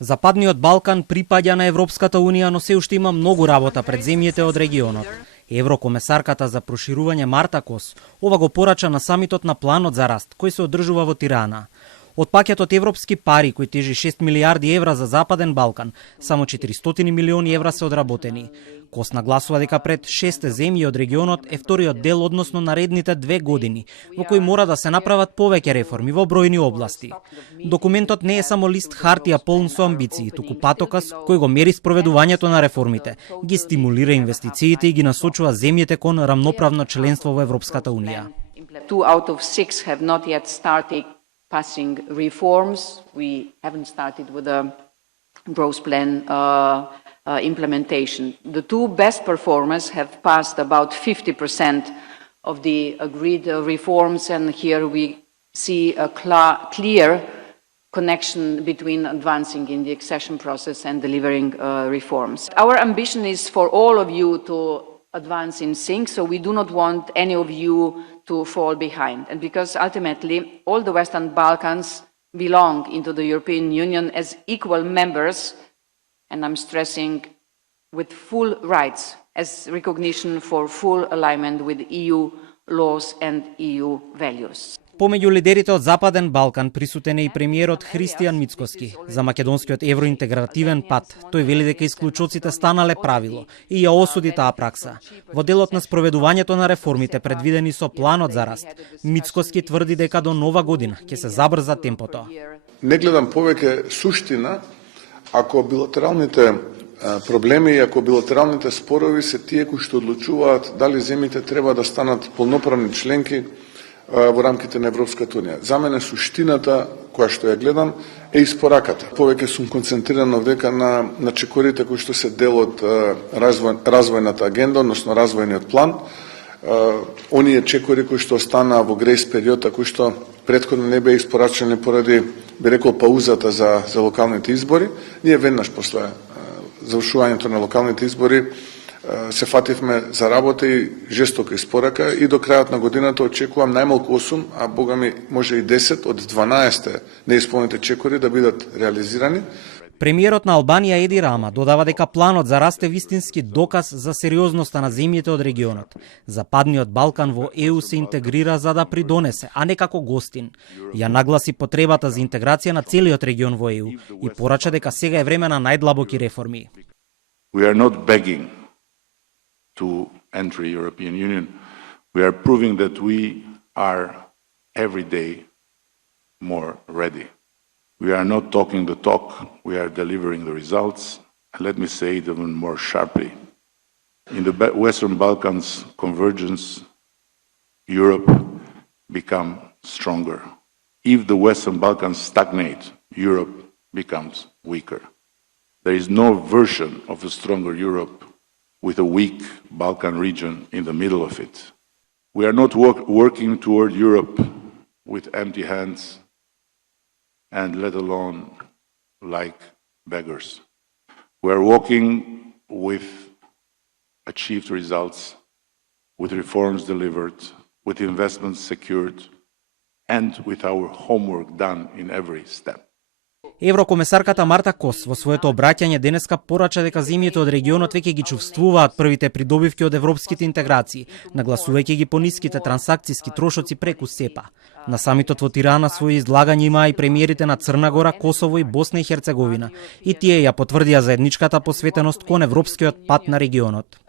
Западниот Балкан припаѓа на Европската унија, но се уште има многу работа пред земјите од регионот. Еврокомесарката за проширување Марта Кос ова го порача на самитот на планот за раст, кој се одржува во Тирана. Од пакетот европски пари, кој тежи 6 милиарди евра за Западен Балкан, само 400 милиони евра се одработени. Кос нагласува дека пред 6 земји од регионот е вториот дел односно наредните 2 години, во кои мора да се направат повеќе реформи во бројни области. Документот не е само лист хартија полн со амбиции, туку патокас кој го мери спроведувањето на реформите, ги стимулира инвестициите и ги насочува земјите кон рамноправно членство во Европската унија. 2 out of 6 have not yet started passing reforms. We haven't started with a growth plan implementation. The 2 best performers have passed about 50% of the agreed reforms, and here we see a clear connection between advancing in the accession process and delivering reforms. Our ambition is for all of you to advance in sync, so we do not want any of you to fall behind. And because ultimately all the Western Balkans belong into the European Union as equal members, and I'm stressing with full rights, as recognition for full alignment with EU laws and EU values. Помеѓу лидерите од Западен Балкан присутен е и премиерот Христијан Мицкоски. За македонскиот евроинтегративен пат, тој вели дека исклучоците станале правило и ја осуди таа пракса. Во делот на спроведувањето на реформите предвидени со планот за раст, Мицкоски тврди дека до нова година ќе се забрза темпото. Не гледам повеќе суштина ако билатералните проблеми и ако билатералните спорови се тие кои што одлучуваат дали земјите треба да станат полноправни членки во рамките на Европската унија. За мене суштината која што ја гледам е испораката. Повеќе сум концентриран овдека на чекорите кои што се дел од развојната агенда, односно развојниот план. Оние чекори кои што останаа во грејс период, кои што претходно не беа испорачени поради, би рекол, паузата за локалните избори. Ние веднаш после завршувањето на локалните избори се фативме за работа и жестока испорака и до крајот на годината очекувам најмалку 8, а бога ми може и 10 од 12 неисполните чекори да бидат реализирани. Премиерот на Албанија Еди Рама додава дека планот за раст е вистински доказ за сериозноста на земјите од регионот. Западниот Балкан во ЕУ се интегрира за да придонесе, а не како гостин. Ја нагласи потребата за интеграција на целиот регион во ЕУ и порача дека сега е време на најдлабоки реформи. We are not begging to enter European Union. We are proving that we are every day more ready. We are not talking the talk, we are delivering the results. And let me say it even more sharply. In the Western Balkans convergence, Europe become stronger. If the Western Balkans stagnate, Europe becomes weaker. There is no version of a stronger Europe with a weak Balkan region in the middle of it. We are not working toward Europe with empty hands and let alone like beggars. We are walking with achieved results, with reforms delivered, with investments secured, and with our homework done in every step. Еврокомесарката Марта Кос во своето обраќање денеска порача дека земјите од регионот веќе ги чувствуваат првите придобивки од европските интеграции, нагласувајќи ги по ниските трансакциски трошоци преку СЕПА. На самитот во Тирана своји излагања имаа и премиерите на Црна Гора, Косово и Босна и Херцеговина, и тие ја потврдија заедничката посветеност кон европскиот пат на регионот.